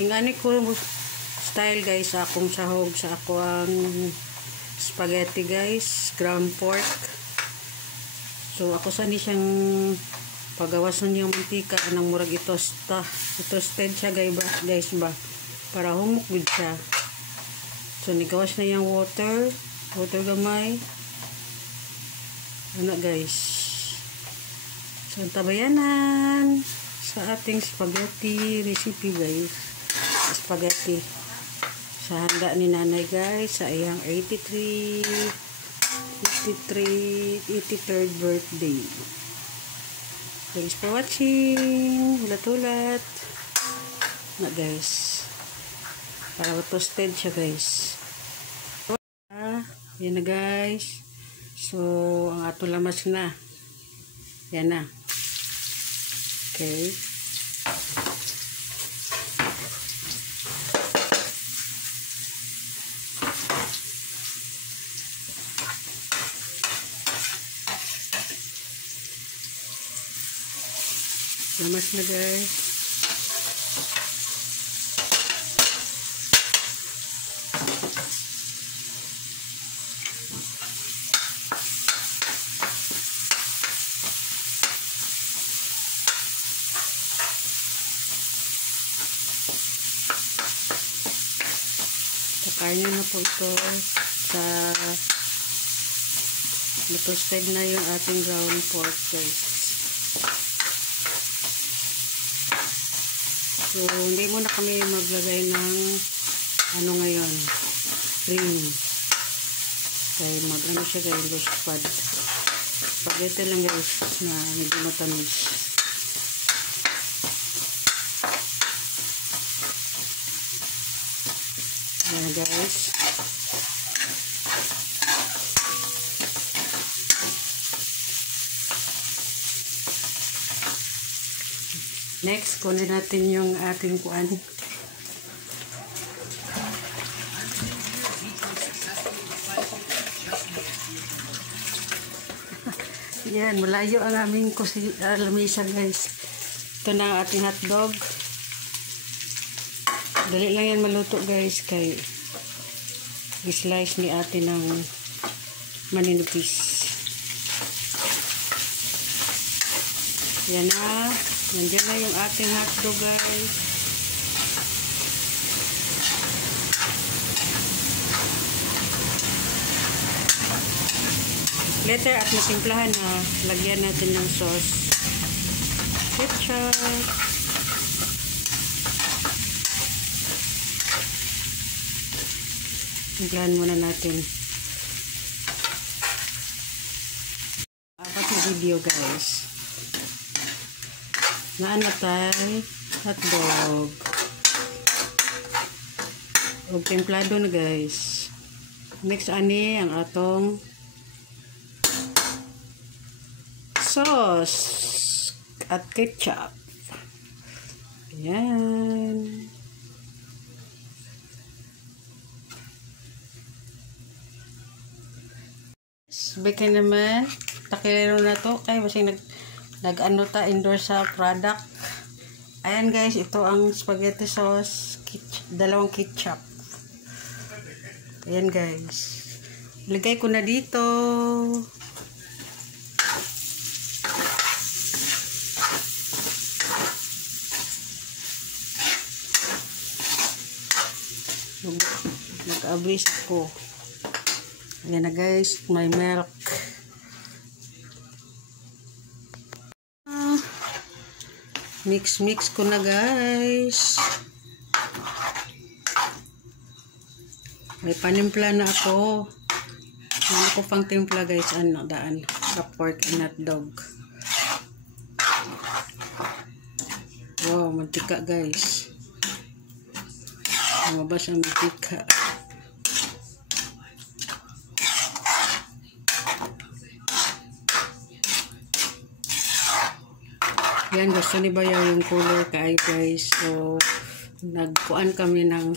Ingani ko style guys akong sahog sa ako ang spaghetti guys, ground pork. So ako sani siyang pagawason yung mantika anang murag itoasted siya guys ba para humok gud siya. So nigawas na yung water gamay. Ano guys? So tabayanan sa ating spaghetti recipe guys. Spaghetti sa handa ni nanay guys sa iyang 83rd birthday. Thanks for watching. Ulat-ulat na guys para toasted siya guys. Yan na guys. So ang ato lamas na yan na. Okay. Lamas na guys. Kakain na po ito sa toasted na yung ating ground pork guys. So, hindi muna kami maglagay ng ano ngayon, cream. Kaya mag-ano siya guys, loose pad. Spaghetti lang guys na medyo matamis. Ayan guys. Next, kunin natin yung ating kuan. Yan, malayo ang aming lamisa guys. Ito na ang ating hotdog. Dali lang yan maluto guys kay i-slice ni ate ng maninipis. Yan na. Nandiyan na yung ating hotdog guys. Later at masimplahan na lagyan natin ng sauce. Ketchup. Simplahan muna natin. Apat na video guys. Naanatay hotdog. Og templado na guys. Mix ani ang atong sauce at ketchup. Ayan. Sabay naman. Takilero na to. Kaya masing nag-ano ta indoor sa product. Ayan guys. Ito ang spaghetti sauce. Dalawang ketchup. Ayan guys. Lagay ko na dito. Nag-abris ako. Ayan na guys, may milk. Mix ko na guys. May panimpla na ako. Ano ko pang timpla guys, ano daan sa pork and hotdog. Wow, mantika guys. Lumabas ang mantika. Yan, gusto ni Bayaw yung color kaayo guys. So, nagkuan kami ng,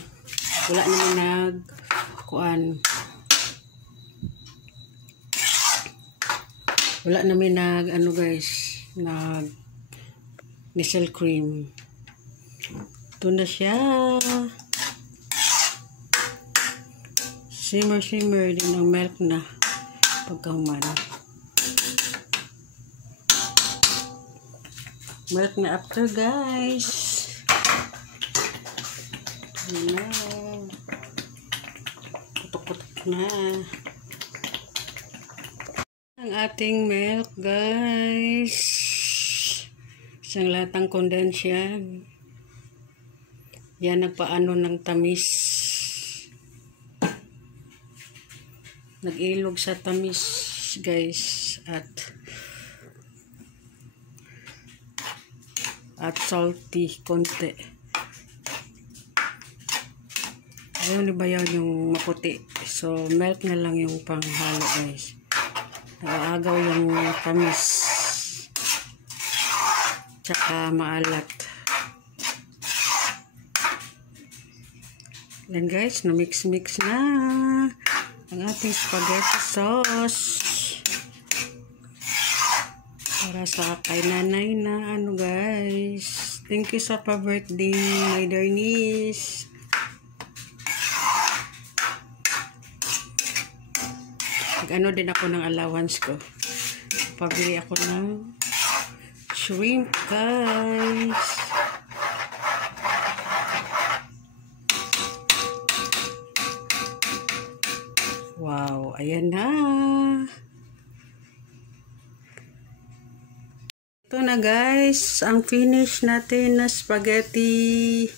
wala naman nagkuan. Wala namin ano guys, nissel cream. Ito na siya. Simmer din ang milk na pagkahuman. Milk na after, guys. Ayan na. Putok-putok na. Ang ating milk, guys. Isang latang condensed yan. Yan, nagpaano ng tamis. Nag-ilog sa tamis, guys. At salty, konti. Ayaw ni bayaw yung maputi. So, milk na lang yung panghalo, guys. Nag-aagaw yung tamis. Tsaka maalat. Yan, guys, na-mix-mix na ang ating spaghetti sauce. Para sa kay nanay na ano, guys. Thank you sa pa-birthday, my dear niece. Nag-ano din ako ng allowance ko. Pabili ako ng shrimp, guys. Wow, ayan na. Ito na, guys, ang finish natin na spaghetti.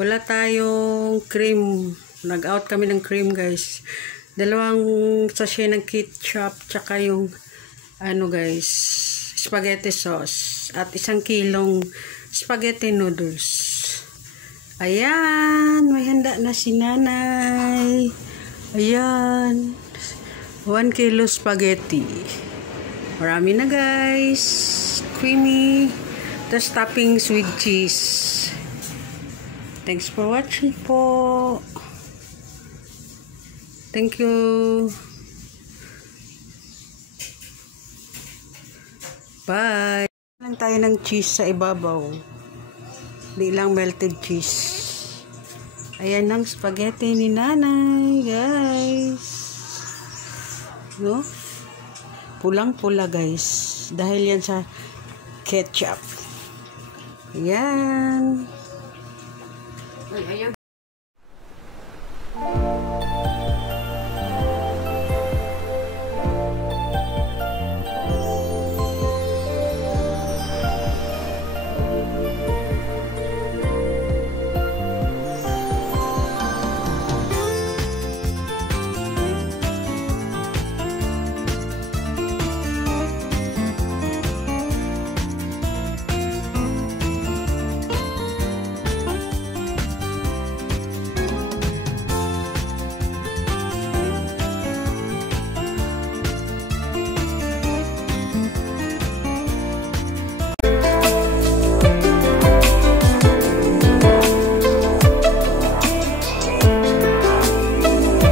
Wala tayong cream. Nag-out kami ng cream, guys. 2 sachet ng ketchup, tsaka yung ano, guys, spaghetti sauce. At 1 kilong spaghetti noodles. Ayan, may handa na si nanay. Ayan, 1 kilo spaghetti. Marami na, guys. Creamy. Tapos toppings with cheese. Thanks for watching po. Thank you. Bye. Lang tayo ng cheese sa ibabaw. Di lang melted cheese. Ayan ang spaghetti ni nanay, guys. No? Pulang-pula, guys. Dahil yan sa ketchup. Ayan. Ay, ayaw